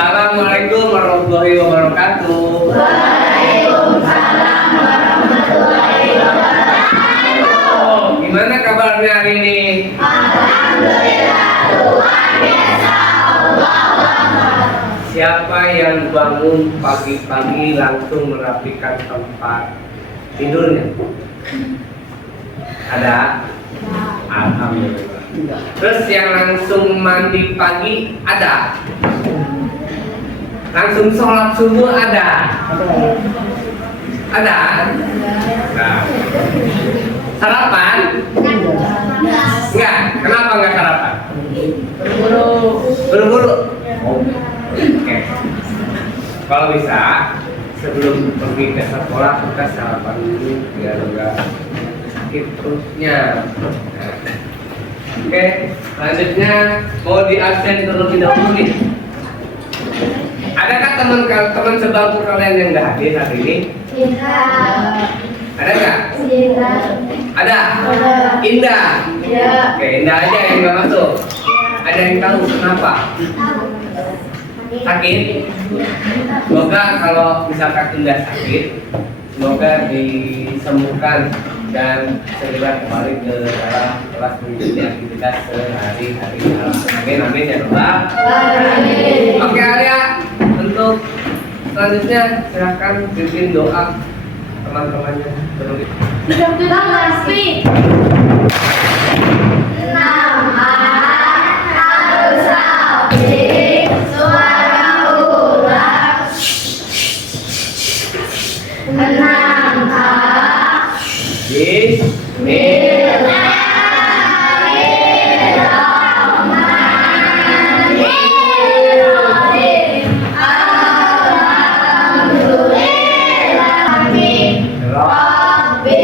Assalamualaikum warahmatullahi wabarakatuh. Waalaikumsalam warahmatullahi wabarakatuh. Gimana kabarnya hari ini? Alhamdulillah, luar biasa. Allahu Akbar. Siapa yang bangun pagi-pagi langsung merapikan tempat tidurnya? Ada? Alhamdulillah. Terus yang langsung mandi pagi ada? Langsung sholat subuh ada? Ada? Nah. Sarapan? Enggak. Kenapa enggak sarapan? Buru-buru. Oke. Kalau bisa sebelum pergi ke sekolah kita sarapan dulu biar enggak sakit perutnya. Nah. Oke, selanjutnya mau di absen terlebih dahulu nih. Adakah teman sebangku kalian yang nggak hadir hari ini? Ada nggak? Ada. Indah. Oke, Indah aja yang nggak masuk. Ada yang tahu kenapa? Sakit? Semoga kalau misalkan Indah sakit, semoga disembuhkan dan segera kembali ke dalam kelas mengikuti aktivitas sehari-hari. Amin, amin ya Allah. Oke Arya, untuk selanjutnya silahkan bikin doa teman-temannya. Terima kasih. 6 harus rapi, suara ulang. 6 Bismillahirrahmanirrahim. Alhamdulillahirrahmanirrahim. Rabbi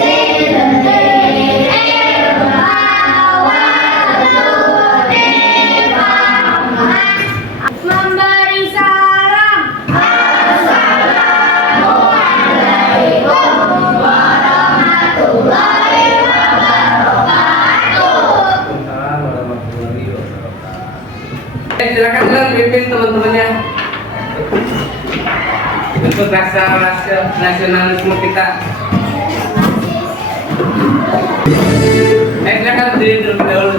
zidni ilma warzuqni fahma. Memberi salam. Assalamualaikum warahmatullahi wabarakatuh. Silakan pimpin teman-temannya untuk rasa nasionalisme kita. Silakan berdiri terlebih dahulu.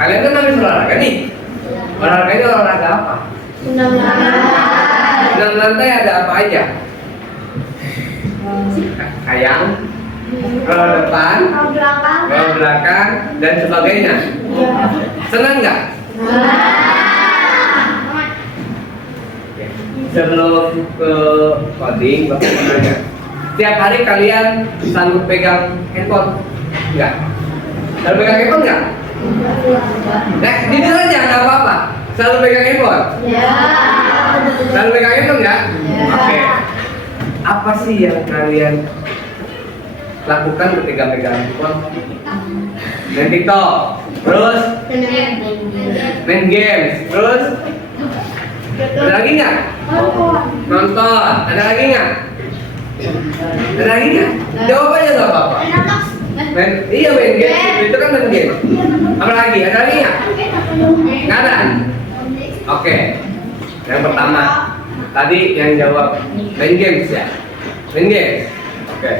Kalian kan habis olahraga nih. Olahraganya olahraga apa? Senam lantai. Senam lantai ada apa aja? Kayang, roll depan, roll belakang, dan sebagainya. Senang nggak? Sebelum ke coding, Bapak mau nanya. Tiap hari kalian sanggup pegang handphone? Enggak? Selalu pegang handphone nggak? Nah, jujur aja nggak apa-apa. Selalu pegang handphone? Ya. Selalu pegang handphone nggak? Ya. Oke. Apa sih yang kalian lakukan ketika pegang handphone? Main TikTok, terus main games, terus ada lagi nggak? Nonton, ada lagi nggak? Ada lagi nggak? Jawab aja nggak apa-apa. Iya main game, itu kan main game. Apa lagi? Ada lagi nggak? Nggak ada. Oke. Yang pertama, tadi yang jawab main games ya. Main games. Oke.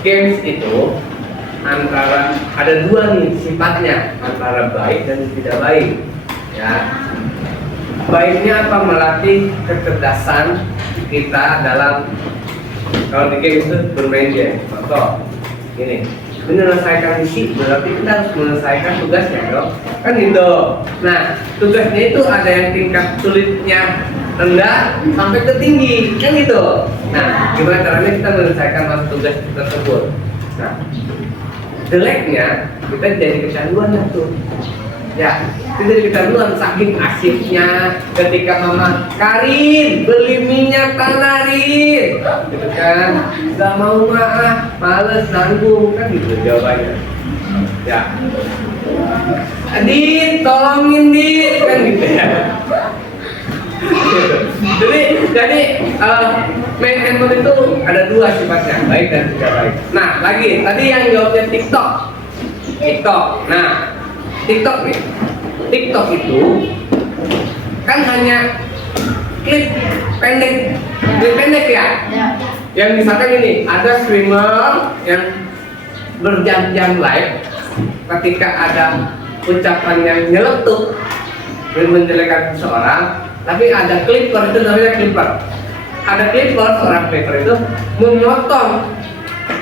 Games itu antara ada dua nih sifatnya, antara baik dan tidak baik. Ya. Baiknya apa? Melatih kecerdasan kita dalam, kalau di game itu bermain game. Contoh, gini, menyelesaikan misi berarti kita harus menyelesaikan tugasnya dong, kan gitu. Nah, tugasnya itu ada yang tingkat sulitnya rendah sampai ke tinggi, kan gitu. Nah, gimana caranya kita menyelesaikan masa tugas tersebut? Nah, jeleknya kita jadi kecanduan tuh. Ya, itu jadi kecanduan saking asiknya ketika mama Karin beli minyak tanah Rin, gitu kan, nggak mau maaf, males nanggung, kan gitu jawabannya. Ya, Dit, tolongin Dit, kan gitu ya. Jadi main handphone itu ada dua sifatnya, baik dan tidak baik. Nah, lagi tadi yang jawabnya TikTok. Nah, TikTok nih. TikTok itu kan hanya klip pendek ya. Yang misalkan ini ada streamer yang berjam-jam live, ketika ada ucapan yang nyeletuk dan menjelekan seseorang, tapi ada clipper, itu namanya clipper. Ada clipper, seorang clipper itu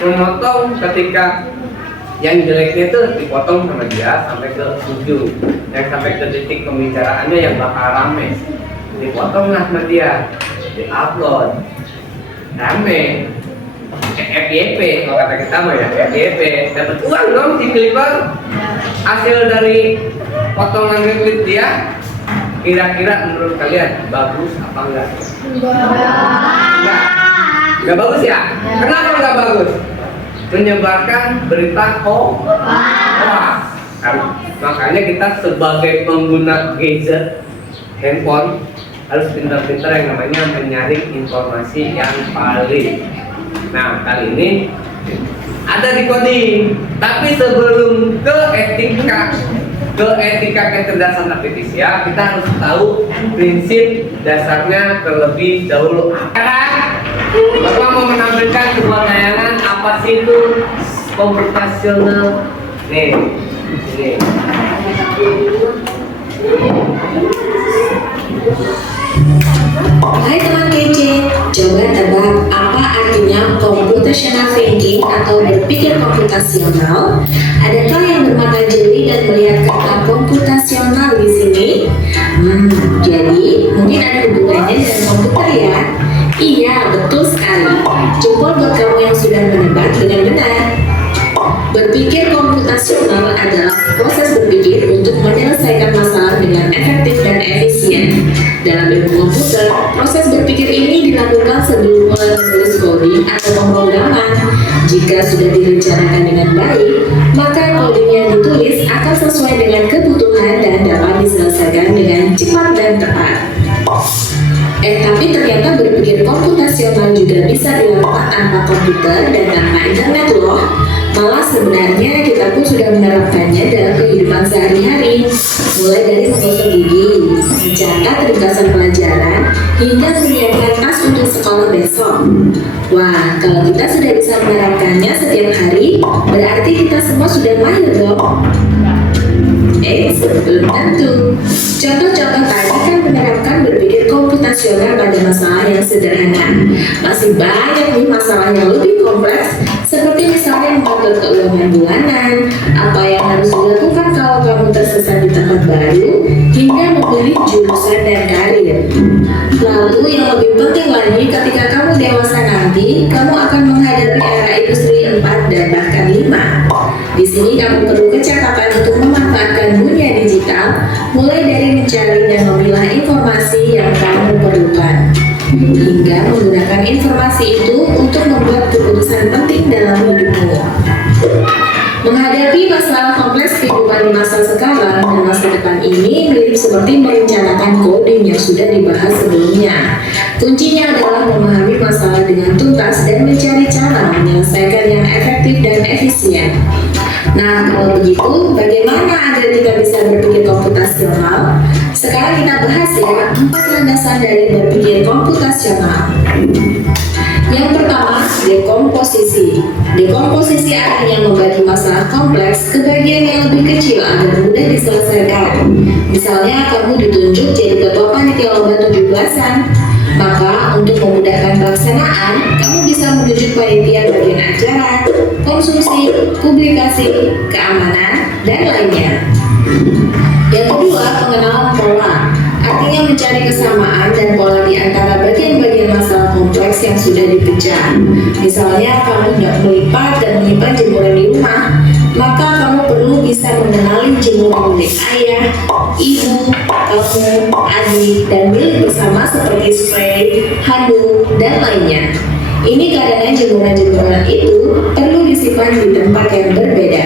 memotong ketika yang jeleknya itu dipotong sama dia sampai ke ujung, yang sampai ke titik pembicaraannya yang bakal rame, dipotong lah sama dia, diupload rame, FYP kalau kata kita mah ya, FYP dapat uang dong si clipper. Hasil dari potongan klip dia, kira-kira menurut kalian bagus apa enggak? Enggak bagus ya? Kenapa enggak bagus? Menyebarkan berita hoax. Makanya kita sebagai pengguna gadget handphone harus pintar-pintar yang namanya menyaring informasi yang valid. Nah, kali ini ada di coding, tapi sebelum ke etika kecerdasan artifisial, kita harus tahu prinsip dasarnya terlebih dahulu. Bapak mau menampilkan sebuah tayangan, apa sih itu komputasional? Nih, ini. Hai teman kece, coba tebak apa artinya computational thinking atau berpikir komputasional? Adakah yang bermata jeli dan melihat kata komputasional di sini? Jadi mungkin ada hubungannya dengan komputer ya? Iya, betul sekali. Jempol buat kamu yang sudah menebak dengan benar. Berpikir komputasional adalah proses berpikir untuk menyelesaikan masalah dengan efektif dan efisien. Dalam ilmu komputer, proses berpikir ini dilakukan sebelum mulai menulis coding atau pemrograman. Jika sudah direncanakan dengan baik, maka coding yang ditulis akan sesuai dengan kebutuhan dan dapat diselesaikan dengan cepat dan tepat. Tapi ternyata berpikir komputasional juga bisa dilakukan tanpa komputer dan tanpa internet loh. Malah sebenarnya kita pun sudah menerapkannya dalam kehidupan sehari-hari, mulai dari menggosok gigi, mencatat ringkasan pelajaran, hingga menyiapkan tas untuk sekolah besok. Wah, kalau kita sudah bisa menerapkannya setiap hari, berarti kita semua sudah mahir dong. Belum tentu. Contoh-contoh tadi kan menerapkan berpikir komputasional pada masalah yang sederhana. Masih banyak nih masalah yang lebih kompleks, seperti misalnya mengatur keuangan bulanan, apa yang harus dilakukan kalau kamu tersesat di tempat baru, hingga memilih jurusan dan karir. Lalu yang lebih penting lagi, ketika kamu dewasa nanti, kamu akan menghadapi era industri 4 dan bahkan 5. Di sini kamu perlu kecakapan untuk memanfaatkan dunia digital, mulai dari mencari dan memilah informasi yang kamu perlukan, hingga menggunakan informasi itu untuk membuat keputusan penting dalam hidupmu. Menghadapi masalah kompleks kehidupan di masa sekarang dan masa depan ini mirip seperti merencanakan coding yang sudah dibahas sebelumnya. Kuncinya adalah memahami masalah dengan tuntas dan mencari cara menyelesaikan yang efektif dan efisien. Nah, kalau begitu, bagaimana agar kita bisa berpikir komputasional? Sekarang kita bahas ya 4 landasan dari berpikir komputasional. Yang pertama, dekomposisi. Dekomposisi artinya membagi masalah kompleks ke bagian yang lebih kecil agar mudah diselesaikan. Misalnya, kamu ditunjuk jadi ketua panitia lomba 17-an. Maka, untuk memudahkan pelaksanaan, kamu bisa menunjuk panitia bagian acara, konsumsi, publikasi, keamanan, dan lainnya. Yang kedua, pengenalan pola. Artinya mencari kesamaan dan pola di antara bagian-bagian masalah kompleks yang sudah dipecah. Misalnya, kamu hendak melipat dan menyimpan jemuran di rumah, maka kamu perlu bisa mengenali jemuran milik ayah, ibu, kamu, adik, dan milik bersama seperti spray, handuk, dan lainnya. Ini karena jemuran-jemuran itu perlu disimpan di tempat yang berbeda.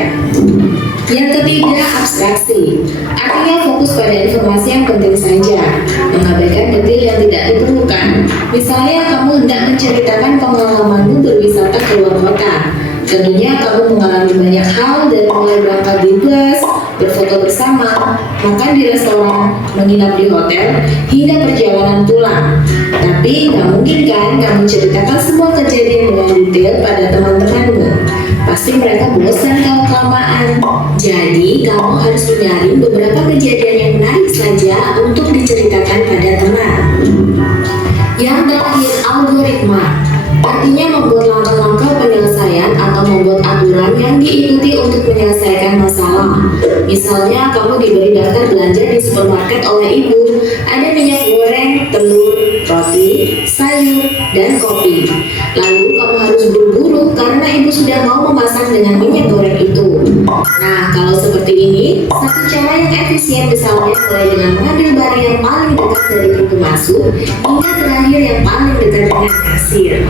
Yang ketiga, abstraksi. Artinya fokus pada informasi yang penting saja, mengabaikan detail yang tidak diperlukan. Misalnya, kamu hendak menceritakan pengalamanmu berwisata ke luar kota. Tentunya kamu mengalami banyak hal dari mulai berangkat di bus, berfoto bersama, makan di restoran, menginap di hotel, hingga perjalanan pulang. Tapi nggak mungkin kan kamu ceritakan semua kejadian dengan detail pada teman-temanmu. Pasti mereka bosan kalau kelamaan. Jadi kamu harus menyaring beberapa kejadian yang menarik saja untuk diceritakan pada teman. Yang terakhir, algoritma. Artinya membuat langkah-langkah penyelesaian atau membuat aturan yang diikuti untuk menyelesaikan masalah. Misalnya, kamu diberi daftar belanja di supermarket oleh ibu. Ada minyak goreng, telur, roti, sayur, dan kopi. Lalu kamu harus buru-buru karena ibu sudah mau memasak dengan minyak goreng itu. Nah, kalau seperti ini, satu cara yang efisien misalnya mulai dengan mengambil barang yang paling dekat dari pintu masuk hingga terakhir yang paling dekat dengan kasir.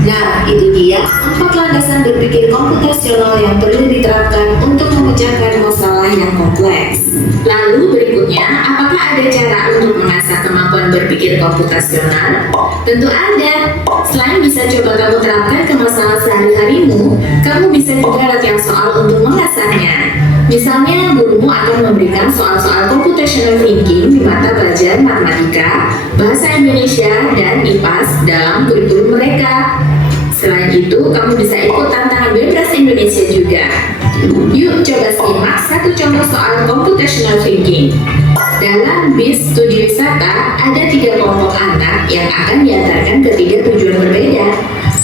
Nah, itu dia 4 landasan berpikir komputasional yang perlu diterapkan untuk memecahkan masalah yang kompleks. Lalu berikutnya, apakah ada cara untuk mengasah kemampuan berpikir komputasional? Tentu ada. Selain bisa coba kamu terapkan ke masalah sehari-harimu, kamu bisa juga latihan soal untuk mengasahnya. Misalnya, gurumu akan memberikan soal-soal computational thinking di mata pelajaran matematika, bahasa Indonesia, dan IPAS dalam kurikulum mereka. Selain itu, kamu bisa ikut tantangan bebas Indonesia juga. Yuk coba simak satu contoh soal computational thinking. Dalam BIS studi wisata, ada 3 kelompok anak yang akan diantarkan ke 3 tujuan berbeda.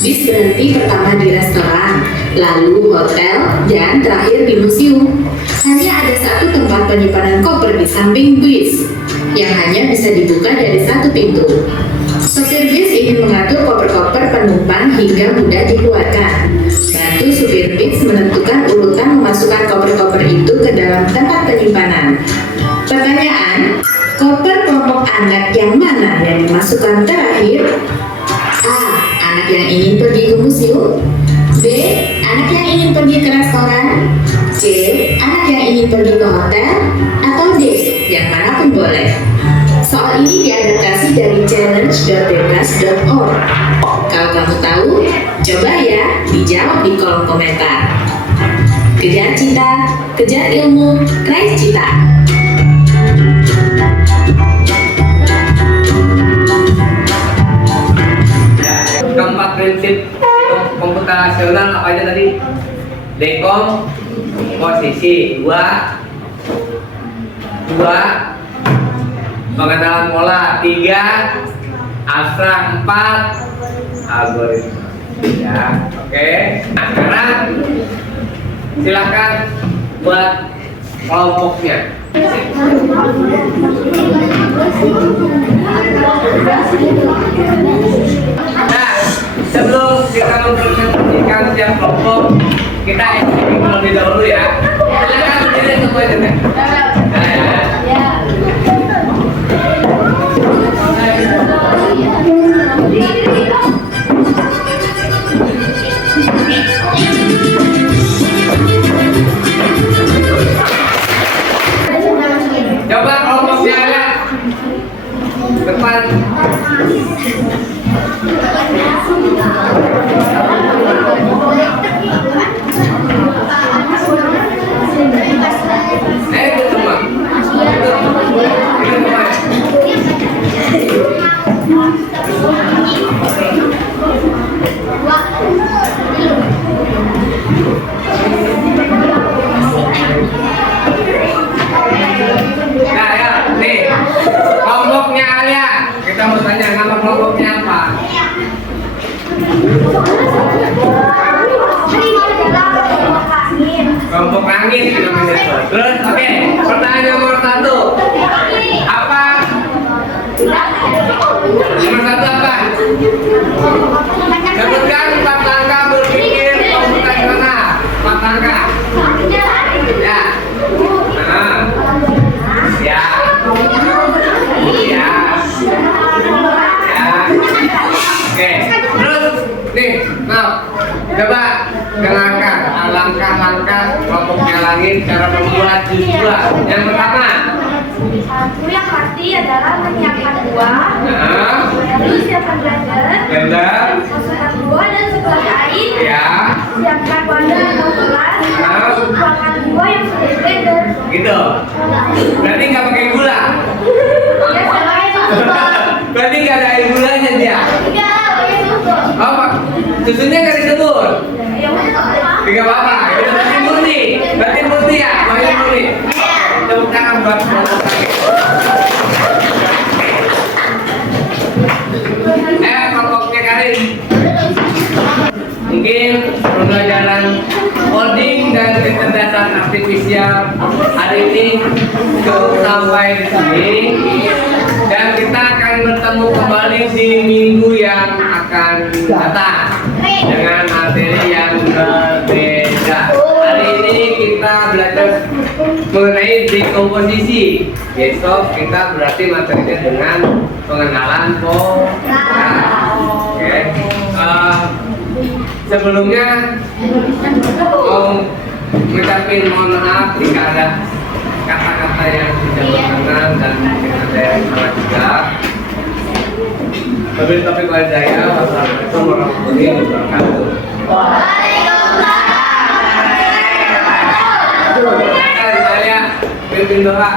BIS berhenti pertama di restoran, lalu hotel, dan terakhir di museum. Hanya ada 1 tempat penyimpanan koper di samping BIS, yang hanya bisa dibuka dari 1 pintu. Sopir bis ingin mengatur koper-koper penumpang hingga mudah dikeluarkan. Bantu supir bis menentukan urutan memasukkan koper-koper itu ke dalam tempat penyimpanan. Pertanyaan, koper kelompok anak yang mana yang dimasukkan terakhir? A. Anak yang ingin pergi ke museum. B. Anak yang ingin pergi ke restoran. C. Anak yang ingin pergi ke hotel. Atau D. Yang manapun boleh. Soal ini diadaptasi dari challenge.bebas.org. Kalau kamu tahu, coba ya dijawab di kolom komentar. Kejar cita, kejar ilmu, raih cita. Keempat prinsip komputasional apa aja tadi? Dekomposisi 2, pengenalan pola 3, abstrak 4, algoritma. Ya, oke. Nah, sekarang silakan buat kelompoknya. Nah, sebelum kita memperkenalkan memperkenalkan tiap kelompok, kita SPP terlebih dahulu ya. Silakan berdiri semuanya. Coba kelompoknya lihat depan. Itu semua. Nah ya, nih kelompoknya Alia. Kita mau tanya nama kelompoknya apa? Kelompok langit gitu namanya. Terus, oke, pertanyaan nomor 1. Apa? Nomor 1 apa? Sebutkan 4 langkah berpikir komputasional. 4 langkah. Ya. Nah. Ya. Ya. Ya. Oke. Terus, nih, nah, coba kenalkan langkah-langkah kelompoknya langit cara membuat jus buah. Yang pertama, Satu yang pasti adalah menyiapkan buah, nah, lalu siapkan blender, masukkan buah dan segelas air, ya, siapkan wadah atau gelas, lalu tuangkan buah yang sudah di blender. gitu. Berarti nggak pakai gula. Ya, pakai susu. Berarti nggak ada air gulanya dia. Enggak, pakai susu. Oh, Pak. Susunya nggak disebut. Ya udah. Tiga apa? Ya, berarti murni. Berarti murni ya, banyak murni. Tepuk tangan buat kelompok langit. Kelompoknya Karin. Mungkin pembelajaran coding dan kecerdasan artifisial hari ini cukup sampai di sini, dan kita akan bertemu kembali di minggu yang akan datang dengan materi yang berbeda. Hari ini kita belajar mengenai dekomposisi. Besok kita berarti materinya dengan pengenalan program. Oke. Sebelumnya mau mengucapkan mohon maaf jika ada kata-kata yang tidak berkenan dan mungkin ada yang salah juga. Lebih topik saya, wassalamualaikum warahmatullahi wabarakatuh. Saya pimpin doa.